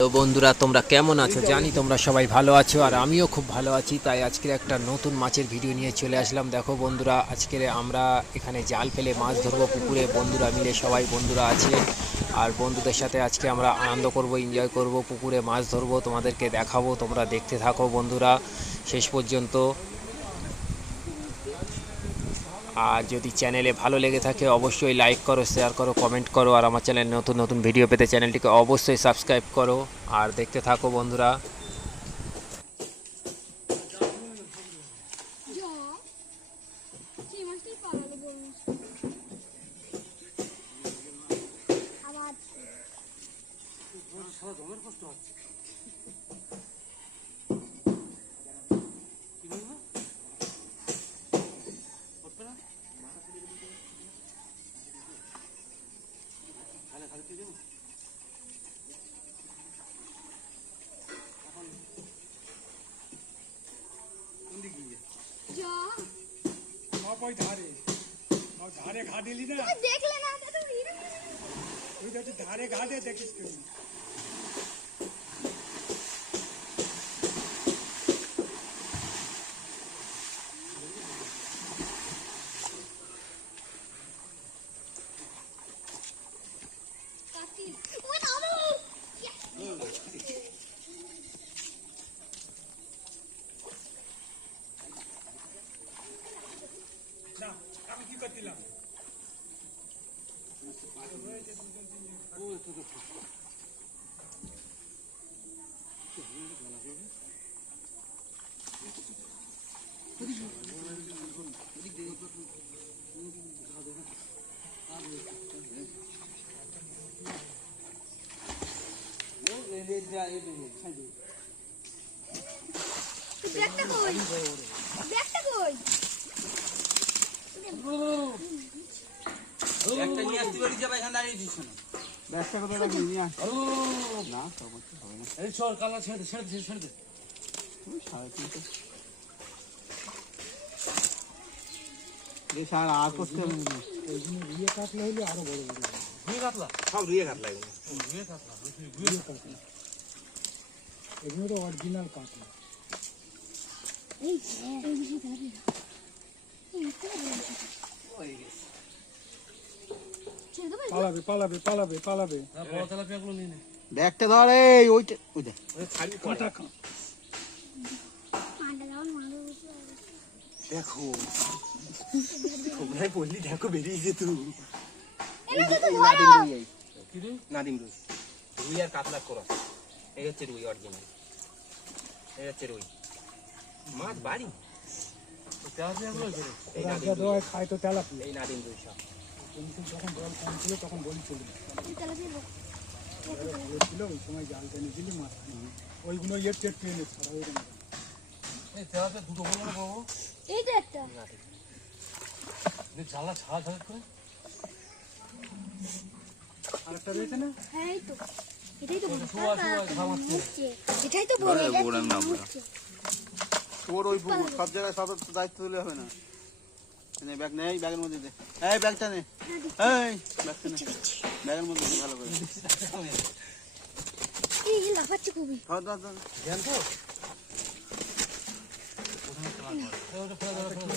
তো বন্ধুরা তোমরা কেমন আছো? জানি তোমরা সবাই ভালো আছো আর আমিও খুব ভালো আছি। তাই আজকের একটা নতুন মাছের ভিডিও নিয়ে চলে আসলাম। দেখো বন্ধুরা, আজকের আমরা এখানে জাল ফেলে মাছ ধরবো পুকুরে, বন্ধুরা মিলে সবাই বন্ধুরা আছে। আর বন্ধুদের সাথে আজকে আমরা আনন্দ করব, এনজয় করব, পুকুরে মাছ ধরবো, তোমাদেরকে দেখাবো। তোমরা দেখতে থাকো বন্ধুরা শেষ পর্যন্ত। আর যদি চ্যানেলে ভালো লেগে থাকে অবশ্যই লাইক করো, শেয়ার করো, কমেন্ট করো। আর আমার চ্যানেলে নতুন নতুন ভিডিও পেতে চ্যানেলটিকে অবশ্যই সাবস্ক্রাইব করো আর দেখতে থাকো বন্ধুরা। ধারে ঘা দিলি না, দেখলে না ওই ধারে ঘা দিয়ে দেখিস তুই। আমি কি করছিলাম? ব্যাগটা কই? ব্যাগটা কই? একটা নিয়ে আসতে পারি যাবে, এখানে দাঁড়িয়ে দিস না। ব্যাগটা কোথায় রাখবি? নিয়ে আস। না সর্বোচ্চ হবে না। এই চল কালা ছেড়ে দে, ছেড়ে দে, ছেড়ে দে। সাড়ে তিনটে বেশ, আর আর করতে হবে না। রিয়ে কাটলে হলে আরো বড় বড় রুই কাতলা, সব রুইয়ে কাতলা এগুলো। রুই কাতলা, রিয়ে কাটলা, এগুলো তো অরিজিনাল কাটলা। এই এই ধারে। পালাবে পালাবে পালাবে পালাবে। বড় তেলাপিয়াগুলো নিয়ে নে। ব্যাগটা ধরে ওইটা ওইটা ছাড়ি কাটা দেখো তোমরাই বললি, দেখো বেরিয়েছে তুই। নাদিম রুই, রুই আর কাতলা করো। এই হচ্ছে রুই অরিজিনাল, এই হচ্ছে রুই মাছ বাড়ি। তেলাপিয়াগুলো ধরে। এই নাদিম রাজা দেওয়া খায় তো তেলাপিয়া। এই নাদিম রুই সব। যখন জল কম ছিল তখন বলি চলে ছিল, ওই সময় জাল টেনে দিলি মাছ ওইগুলো টেট ট্রেনে ছাড়া ওই এই তেলাপিয়া দুটো বড় বড় পাবো। এই তো একটা। জ্বালা ছাড়া ছাড়া করে। আরেকটা রয়েছে না? হ্যাঁ এই তো। এটাই তো বড়। শোয়া শোয়া খাওয়াচ্ছে। এটাই তো বড়। তোর ওই সব জায়গায় সব দায়িত্ব দিলে হবে না। ব্যাগ নেই, ব্যাগের মধ্যে দে। এই ব্যাগটা নে, এই ব্যাগটা নে, ব্যাগের মধ্যে দে ভালো করে। এই লাফাচ্ছে খুবই। ধর ধর ধর। জানতো ওখানে খেলা করে।